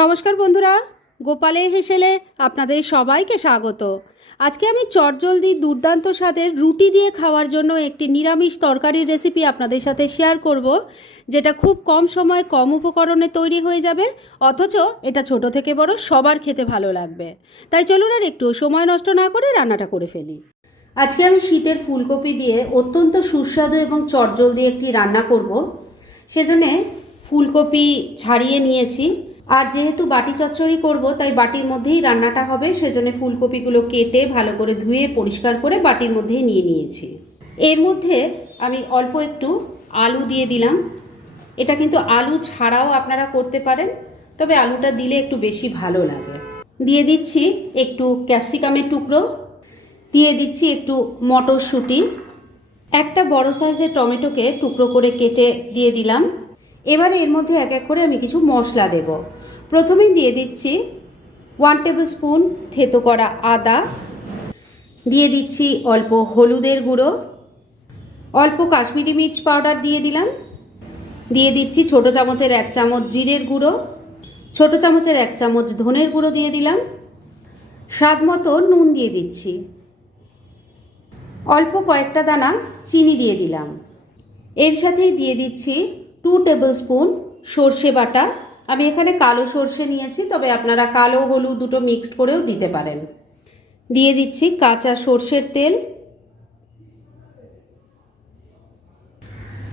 নমস্কার বন্ধুরা গোপালে হেসেলে আপনাদের সবাইকে স্বাগত। আজকে আমি চটজলদি দুর্দান্ত স্বাদের রুটি দিয়ে খাওয়ার জন্য একটি নিরামিষ তরকারির রেসিপি আপনাদের সাথে শেয়ার করব, যেটা খুব কম সময় কম উপকরণে তৈরি হয়ে যাবে, অথচ এটা ছোট থেকে বড় সবার খেতে ভালো লাগবে। তাই চলুন আর একটু সময় নষ্ট না করে রান্নাটা করে ফেলি। আজকে আমি শীতের ফুলকপি দিয়ে অত্যন্ত সুস্বাদু এবং চটজলদি একটি রান্না করব। সেজন্যে ফুলকপি ছাড়িয়ে নিয়েছি। আর যেহেতু বাটি চচ্চড়ি করব, তাই বাটির মধ্যেই রান্নাটা হবে। সেজন্য ফুলকপিগুলো কেটে ভালো করে ধুয়ে পরিষ্কার করে বাটির মধ্যেই নিয়ে নিয়েছি। এর মধ্যে আমি অল্প একটু আলু দিয়ে দিলাম। এটা কিন্তু আলু ছাড়াও আপনারা করতে পারেন, তবে আলুটা দিলে একটু বেশি ভালো লাগে। দিয়ে দিচ্ছি একটু ক্যাপসিকামের টুকরো। দিয়ে দিচ্ছি একটু মটরশুঁটি। একটা বড় সাইজের টমেটোকে টুকরো করে কেটে দিয়ে দিলাম। এবারে এর মধ্যে এক এক করে আমি কিছু মশলা দেব। প্রথমেই দিয়ে দিচ্ছি ওয়ান টেবিল স্পুন থেতো করা আদা। দিয়ে দিচ্ছি অল্প হলুদের গুঁড়ো। অল্প কাশ্মীরি মির্চ পাউডার দিয়ে দিলাম। দিয়ে দিচ্ছি ছোট চামচের এক চামচ জিরের গুঁড়ো। ছোট চামচের এক চামচ ধনের গুঁড়ো দিয়ে দিলাম। স্বাদ মতো নুন দিয়ে দিচ্ছি। অল্প কয়েকটা দানা চিনি দিয়ে দিলাম। এর সাথেই দিয়ে দিচ্ছি টু টেবিল স্পুন সর্ষে বাটা। আমি এখানে কালো সর্ষে নিয়েছি, তবে আপনারা কালো, হলুদ দুটো মিক্সড করেও দিতে পারেন। দিয়ে দিচ্ছি কাঁচা সর্ষের তেল।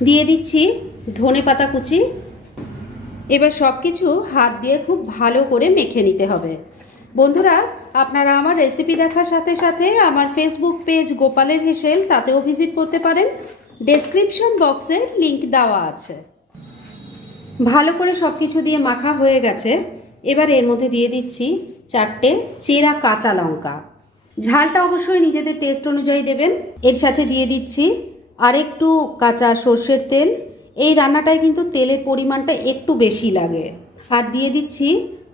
দিয়ে দিচ্ছি ধনে পাতা কুচি। এবার সব কিছু হাত দিয়ে খুব ভালো করে মেখে নিতে হবে। বন্ধুরা, আপনারা আমার রেসিপি দেখার সাথে সাথে আমার ফেসবুক পেজ গোপালের হেসেল, তাতেও ভিজিট করতে পারেন। ডেসক্রিপশন বক্সে লিংক দেওয়া আছে। ভালো করে সব কিছু দিয়ে মাখা হয়ে গেছে। এবার এর মধ্যে দিয়ে দিচ্ছি চারটে চেরা কাঁচা লঙ্কা। ঝালটা অবশ্যই নিজেদের টেস্ট অনুযায়ী দেবেন। এর সাথে দিয়ে দিচ্ছি আরেকটু কাঁচা সর্ষের তেল। এই রান্নাটায় কিন্তু তেলের পরিমাণটা একটু বেশি লাগে। আর দিয়ে দিচ্ছি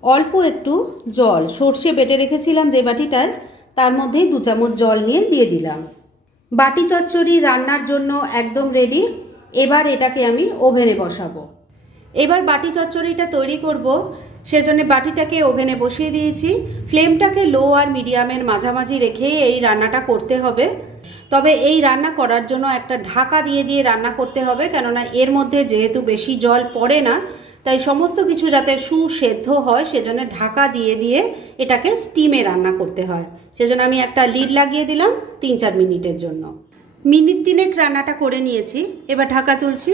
অল্প একটু জল। সর্ষে বেটে রেখেছিলাম যে বাটিটায়, তার মধ্যেই দু চামচ জল নিয়ে দিয়ে দিলাম। বাটি চচ্চড়ি রান্নার জন্য একদম রেডি এবার এটাকে আমি ওভেনে বসাবো। এবার বাটি চচ্চড়িটা তৈরি করব। সেজন্য বাটিটাকে ওভেনে বসিয়ে দিয়েছি। ফ্লেমটাকে লো আর মিডিয়ামের মাঝামাঝি রেখে এই রান্নাটা করতে হবে। তবে এই রান্না করার জন্য একটা ঢাকা দিয়ে দিয়ে রান্না করতে হবে, কেননা এর মধ্যে যেহেতু বেশি জল পড়ে না, তাই সমস্ত কিছু যাতে সুসেদ্ধ হয়, সেজন্য ঢাকা দিয়ে দিয়ে এটাকে স্টিমে রান্না করতে হয়। সেজন্য আমি একটা লিড লাগিয়ে দিলাম তিন চার মিনিটের জন্য। মিনিট তিনেক রান্নাটা করে নিয়েছি। এবার ঢাকা তুলছি।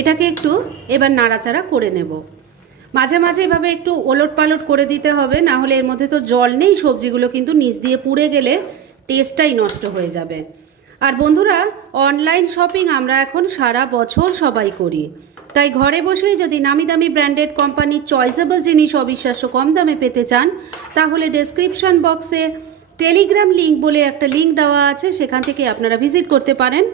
এটাকে একটু এবার নাড়াচাড়া করে নেব। মাঝে মাঝে এভাবে একটু ওলট পালট করে দিতে হবে, না হলে এর মধ্যে তো জল নেই, সবজিগুলো কিন্তু নিচ দিয়ে পুড়ে গেলে টেস্টটাই নষ্ট হয়ে যাবে। আর বন্ধুরা অনলাইন শপিং আমরা এখন সারা বছর সবাই করি। তাই ঘরে বসেই যদি নামি দামি ব্র্যান্ডেড কোম্পানির চয়েসেবল জিনিস অবিশ্বাস্য কম দামে পেতে চান, তাহলে ডেসক্রিপশন বক্সে টেলিগ্রাম লিঙ্ক বলে একটা লিঙ্ক দেওয়া আছে, সেখান থেকে আপনারা ভিজিট করতে পারেন।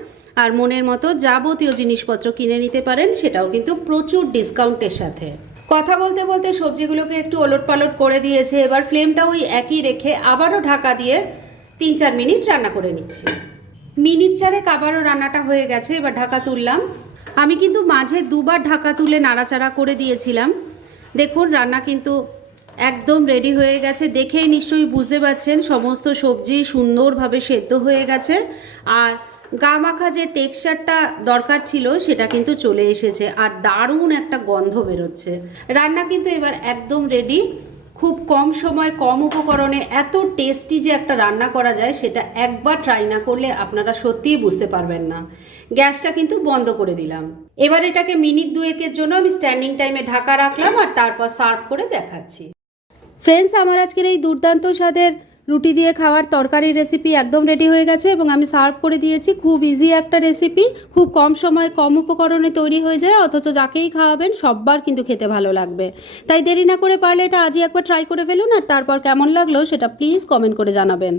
আর মনের মতো যাবতীয় জিনিসপত্র কিনে নিতে পারেন, সেটাও কিন্তু প্রচুর ডিসকাউন্টের সাথে। কথা বলতে বলতে সবজিগুলোকে একটু ওলট পালট করে দিয়েছে, এবার ফ্লেমটা ওই একই রেখে আবারও ঢাকা দিয়ে তিন চার মিনিট রান্না করে নিচ্ছি। মিনিট চারেক আবারও রান্নাটা হয়ে গেছে, এবার ঢাকা তুললাম। আমি কিন্তু মাঝে দুবার ঢাকা তুলে নাড়াচাড়া করে দিয়েছিলাম। দেখুন, রান্না কিন্তু একদম রেডি হয়ে গেছে। দেখেই নিশ্চয়ই বুঝতে পারছেন, সমস্ত সবজি সুন্দরভাবে সেদ্ধ হয়ে গেছে। আর গা মাখা যে টেক্সচারটা দরকার ছিল, সেটা কিন্তু চলে এসেছে আর দারুণ একটা গন্ধ বেরোচ্ছে। রান্না কিন্তু এবার একদম রেডি খুব কম সময়, কম উপকরণে এত টেস্টি যে একটা রান্না করা যায়, সেটা একবার ট্রাই না করলে আপনারা সত্যিই বুঝতে পারবেন না। গ্যাসটা কিন্তু বন্ধ করে দিলাম। এবার এটাকে মিনিট দুয়েকের জন্য আমি স্ট্যান্ডিং টাইমে ঢাকা রাখলাম আর তারপর সার্ভ করে দেখাচ্ছি। ফ্রেন্ডস আমার আজকের এই দুর্দান্ত স্বাদের রুটি দিয়ে খাওয়ার তরকারির রেসিপি একদম রেডি হয়ে গেছে এবং আমি সার্ভ করে দিয়েছি। খুব ইজি একটা রেসিপি খুব কম সময় কম উপকরণে তৈরি হয়ে যায়, অথচ যাকেই খাওয়াবেন সববার কিন্তু খেতে ভালো লাগবে। তাই দেরি না করে পারলে এটা আজই একবার ট্রাই করে ফেলুন আর তারপর কেমন লাগল সেটা প্লিজ কমেন্ট করে জানাবেন।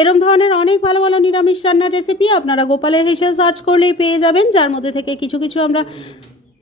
এরম ধরনের অনেক ভালো ভালো নিরামিষ রান্নার রেসিপি আপনারা গোপালের হিসেবে সার্চ করলেই পেয়ে যাবেন, যার মধ্যে থেকে কিছু কিছু আমরা